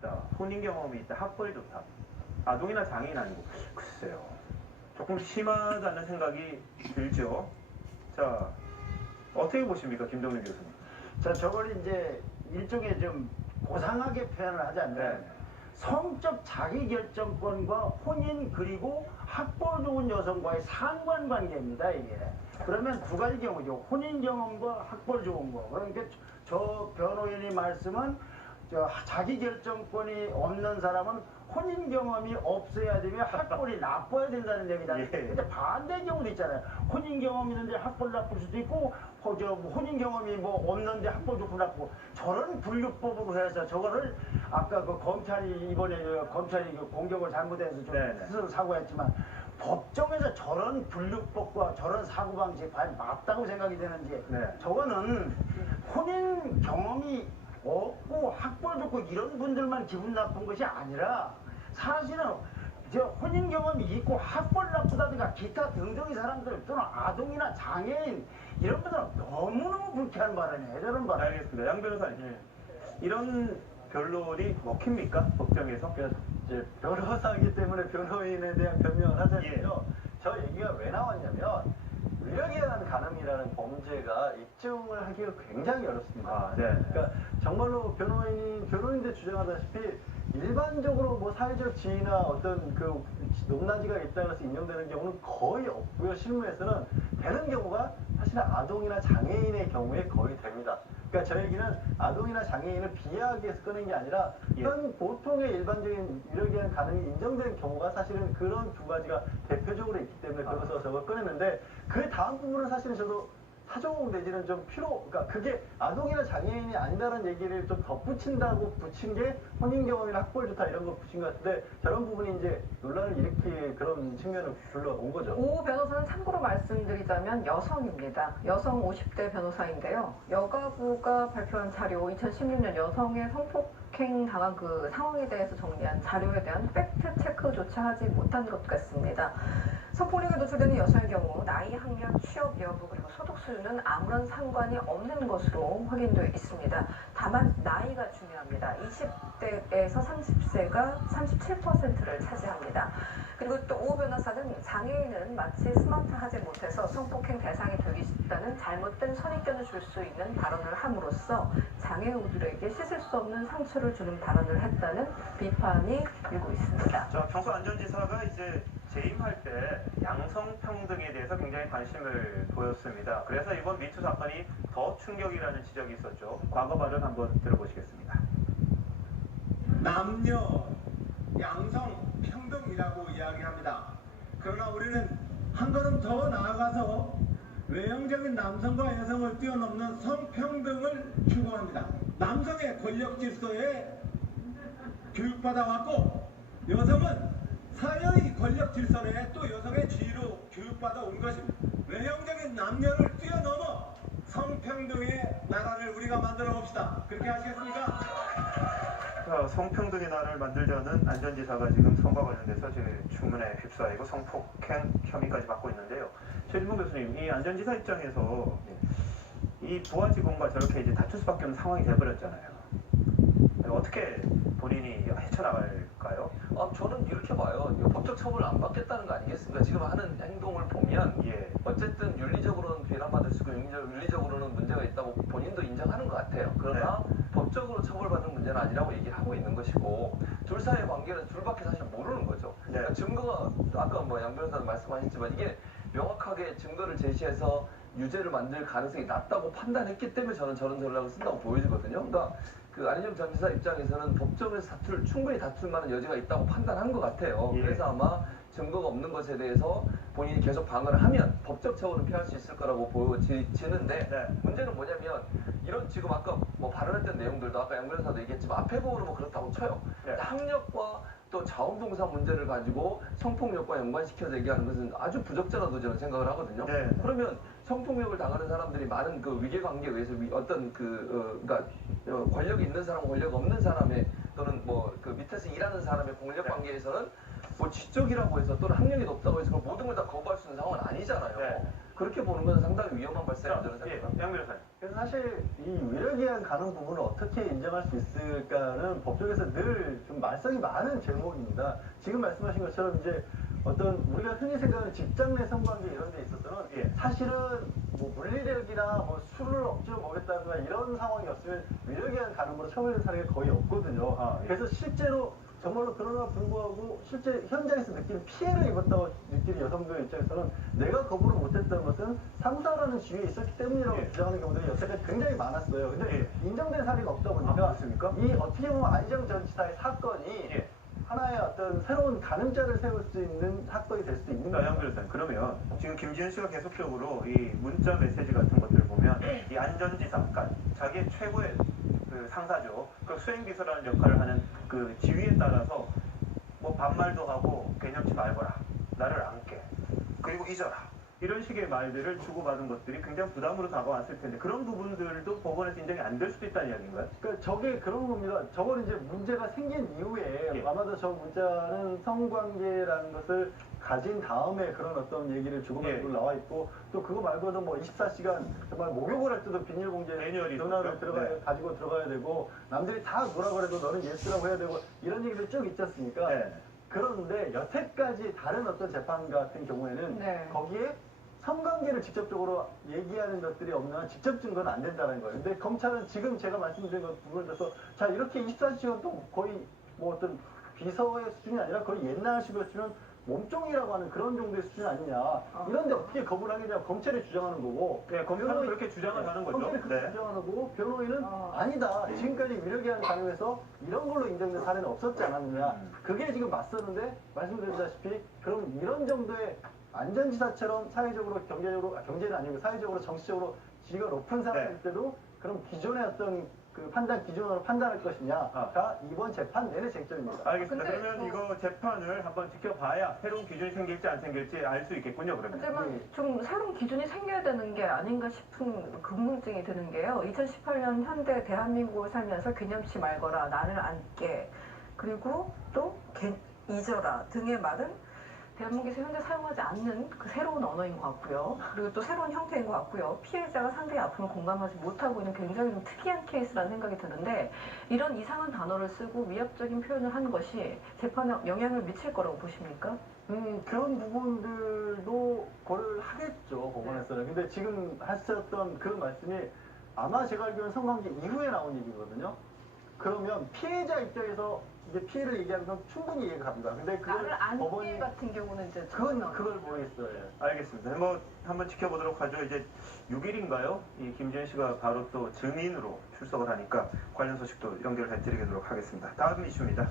있다. 혼인 경험이 있다. 학벌이 좋다. 아동이나 장애인 아니고. 글쎄요. 조금 심하다는 생각이 들죠. 자, 어떻게 보십니까, 김동일 교수님? 자, 저걸 이제 일종의 좀 고상하게 표현을 하자면 네. 성적 자기결정권과 혼인 그리고 학벌 좋은 여성과의 상관관계입니다, 이게. 그러면 두 가지 경우죠. 혼인 경험과 학벌 좋은 거. 그러니까 저 변호인의 말씀은 자기결정권이 없는 사람은 혼인 경험이 없어야 되며 학벌이 나빠야 된다는 얘기다. 예. 근데 반대 경우도 있잖아요. 혼인 경험이 있는데 학벌 나쁠 수도 있고, 혼인 경험이 뭐 없는데 학벌 좋고 나쁘고, 저런 분류법으로 해서 저거를 아까 그 검찰이 이번에 검찰이 공격을 잘못해서 좀 네네. 스스로 사과했지만, 법정에서 저런 분류법과 저런 사고방식이 과연 맞다고 생각이 되는지, 네. 저거는 혼인 경험이 없고 학벌 좋고 이런 분들만 기분 나쁜 것이 아니라 사실은 저 혼인 경험이 있고 학벌 나쁘다든가 기타 등등의 사람들 또는 아동이나 장애인 이런 분들은 너무너무 불쾌한 발언이에요. 저런 발언. 알겠습니다. 양 변호사님. 이런 변론이 먹힙니까? 법정에서? 이제 변호사이기 때문에 변호인에 대한 변명을 하자면요. 예. 저 얘기가 왜 나왔냐면 의력에 대한 가늠이라는 범죄가 입증을 하기가 굉장히 어렵습니다. 아, 네. 그러니까 정말로 변호인들 주장하다시피 일반적으로 뭐 사회적 지위나 어떤 그 높낮이가 있다고 해서 인정되는 경우는 거의 없고요. 실무에서는 되는 경우가 사실은 아동이나 장애인의 경우에 거의 됩니다. 그러니까 저 얘기는 아동이나 장애인을 비하하기 위해서 꺼낸 게 아니라 예. 현 보통의 일반적인 위력에 대한 가능이 인정되는 경우가 사실은 그런 두 가지가 대표적으로 있기 때문에 그것을 저걸 꺼냈는데 그 다음 부분은 사실은 저도 사정 내지는 좀 그러니까 그게 아동이나 장애인이 아니다라는 얘기를 좀 덧붙인다고 붙인 게 혼인 경험이나 학벌 좋다 이런 거 붙인 것 같은데 저런 부분이 이제 논란을 일으킬 그런 측면을 불러온 거죠. 오 변호사는 참고로 말씀드리자면 여성입니다. 여성 50대 변호사인데요. 여가부가 발표한 자료 2016년 여성의 성폭행 당한 그 상황에 대해서 정리한 자료에 대한 팩트 체크조차 하지 못한 것 같습니다. 성폭력에 노출되는 여성의 경우 나이, 학력, 취업 여부 그리고 소득 수준은 아무런 상관이 없는 것으로 확인되어 있습니다. 다만 나이가 중요합니다. 20대에서 30세가 37%를 차지합니다. 그리고 또 오 변호사는 장애인은 마치 스마트하지 못해서 성폭행 대상이 되기 쉽다는 잘못된 선입견을 줄 수 있는 발언을 함으로써 장애우들에게 씻을 수 없는 상처를 주는 발언을 했다는 비판이 일고 있습니다. 자, 평소 안전지사가 이제 재임할 때 양성평등에 대해서 굉장히 관심을 보였습니다. 그래서 이번 미투 사건이 더 충격이라는 지적이 있었죠. 과거 발언 한번 들어보시겠습니다. 남녀 양성 평등이라고 이야기합니다. 그러나 우리는 한 걸음 더 나아가서 외형적인 남성과 여성을 뛰어넘는 성평등을 추구합니다. 남성의 권력 질서에 교육받아 왔고 여성은 사회의 권력 질서 내에 또 여성의 지위로 교육받아 온 것입니다. 외형적인 남녀를 뛰어넘어 성평등의 나라를 우리가 만들어 봅시다. 그렇게 하시겠습니까? 자, 성평등의 나라를 만들자는 안전지사가 지금 선거 관련돼서 지금 주문에 휩싸이고 성폭행 혐의까지 받고 있는데요. 최진봉 교수님, 이 안전지사 입장에서 이 부하 직원과 저렇게 이제 다툴 수밖에 없는 상황이 돼버렸잖아요. 어떻게 본인이 헤쳐나갈까요? 저는 이렇게 봐요. 법적 처벌을 안 받겠다는 거 아니겠습니까? 지금 하는 행동을 보면 예. 어쨌든 윤리적으로는 비난받을 수 있고 윤리적으로는 문제가 있다고 본인도 인정하는 것 같아요. 그러나 법적으로 처벌받는 문제는 아니라고 얘기를 하고 있는 것이고 둘 사이의 관계는 둘밖에 사실 모르는 거죠. 그러니까 증거가 아까 뭐 양 변호사도 말씀하셨지만 이게 명확하게 증거를 제시해서 유죄를 만들 가능성이 낮다고 판단했기 때문에 저는 저런 전략을 쓴다고 보여지거든요. 그러니까 그 안희정 전 지사 입장에서는 법정에서 충분히 다툴 만한 여지가 있다고 판단한 것 같아요. 예. 그래서 아마 증거가 없는 것에 대해서 본인이 계속 방어를 하면 법적 처벌은 피할 수 있을 거라고 보여지는데 네. 문제는 뭐냐면 이런 지금 아까 뭐 발언했던 내용들도 아까 양 변호사도 얘기했지만 앞에 부분은 뭐 그렇다고 쳐요. 네. 학력과 또 자원봉사 문제를 가지고 성폭력과 연관시켜서 얘기하는 것은 아주 부적절하다고 저는 생각을 하거든요. 네. 그러면 성폭력을 당하는 사람들이 많은 그 위계관계에 의해서 어떤 그러니까 권력이 있는 사람, 권력 없는 사람의 또는 뭐 그 밑에서 일하는 사람의 권력 관계에서는 뭐 지적이라고 해서 또는 학력이 높다고 해서 모든 걸 다 거부할 수 있는 상황은 아니잖아요. 네. 그렇게 보는 건 상당히 위험한 발상이라고 저는 예, 생각합니다. 양 변호사님. 그래서 사실 이 위력이한 가는 부분을 어떻게 인정할 수 있을까는 법조에서 늘 좀 말썽이 많은 제목입니다. 지금 말씀하신 것처럼 이제 어떤 우리가 흔히 생각하는 직장 내 성관계 이런 데 있어서는 예. 사실은 뭐 물리력이나 뭐 술을 억지로 먹였다든가 이런 상황이 없으면 위력이한 가늠으로 처벌된 사례가 거의 없거든요. 아, 예. 그래서 실제로 정말로 그러나 불구하고 실제 현장에서 느끼는 피해를 입었다고 느끼는 여성들 입장에서는 내가 거부를 못했던 것은 상사라는 지위에 있었기 때문이라고 예. 주장하는 경우들이 여태까지 굉장히 많았어요. 근데 예. 인정된 사례가 없다 보니까 그렇습니까? 이 어떻게 보면 안희정 전 지사의 사건이 예. 하나의 어떤 새로운 가늠자를 세울 수 있는 사건이 될 수도 있는 양 거예요. 변호사님, 그러면 지금 김지현 씨가 계속적으로 이 문자 메시지 같은 것들을 보면 이 안전지사, 그러니까 자기의 최고의 그 상사죠. 그 수행비서라는 역할을 하는 그 지위에 따라서 뭐 반말도 하고 개념치 말거라, 나를 안게, 그리고 잊어라. 이런 식의 말들을 주고받은 것들이 굉장히 부담으로 다가왔을 텐데 그런 부분들도 법원에서 인정이 안 될 수도 있다는 이야기인가요? 그러니까 저게 그런 겁니다. 저건 이제 문제가 생긴 이후에 예. 아마도 저 문자는 성관계라는 것을 가진 다음에 그런 어떤 얘기를 주고받은 예. 걸로 나와 있고 또 그거 말고도 뭐 24시간 정말 목욕을 할 때도 비닐봉지에 매뉴얼이 전화를 있었죠. 네. 가지고 들어가야 되고 남들이 다 뭐라 그래도 너는 예스라고 해야 되고 이런 얘기들 쭉 있지 않습니까? 네. 그런데 여태까지 다른 어떤 재판 같은 경우에는 네. 거기에 성관계를 직접적으로 얘기하는 것들이 없는 한 직접 증거는 안 된다는 거예요. 근데 검찰은 지금 제가 말씀드린 것 부분을 들어서 자 이렇게 24시간 동안 거의 뭐 어떤 비서의 수준이 아니라 거의 옛날식으로 치면 몸종이라고 하는 그런 정도의 수준 아니냐. 이런데 어떻게 거부를 하겠냐. 검찰이 주장하는 거고. 네, 검찰은 그렇게 주장을 하는 거죠. 검찰이 그렇게 네. 주장하는 거고 변호인은 어. 아니다. 지금까지 위력이한 가능해서 이런 걸로 인정된 사례는 없었지 않았느냐. 그게 지금 맞섰는데 말씀드렸다시피 그럼 이런 정도의 안전지사처럼 사회적으로 경제는 아니고 사회적으로 정치적으로 지위가 높은 사람일 네. 때도 그럼 기존의 어떤 그 판단 기준으로 판단할 것이냐가 이번 재판 내내 쟁점입니다. 알겠습니다. 근데 그러면 또- 이거 재판을 한번 지켜봐야 새로운 기준이 생길지 안 생길지 알 수 있겠군요. 그러면. 하지만 좀 새로운 기준이 생겨야 되는 게 아닌가 싶은 궁금증이 드는 게요. 2018년 현대 대한민국을 살면서 개념치 말거라, 나를 안게, 그리고 또 잊어라 등의 말은 대한민국에서 현재 사용하지 않는 그 새로운 언어인 것 같고요. 그리고 또 새로운 형태인 것 같고요. 피해자가 상대의 아픔을 공감하지 못하고 있는 굉장히 좀 특이한 케이스라는 생각이 드는데 이런 이상한 단어를 쓰고 위협적인 표현을 한 것이 재판에 영향을 미칠 거라고 보십니까? 그런 부분들도 고려를 하겠죠, 법원에서는. 근데 지금 하셨던 그 말씀이 아마 제가 알기로는 성관계 이후에 나온 얘기거든요. 그러면 피해자 입장에서 이제 피해를 얘기하는 건 충분히 이해가 갑니다. 근데 나를 그걸 안게 법원이 같은 경우는 이제 그걸 모르겠어요. 예. 알겠습니다. 뭐 한번 지켜보도록 하죠. 이제 6일인가요? 이 김지현 씨가 바로 또 증인으로 출석을 하니까 관련 소식도 연결해 드리도록 하겠습니다. 다음 이슈입니다.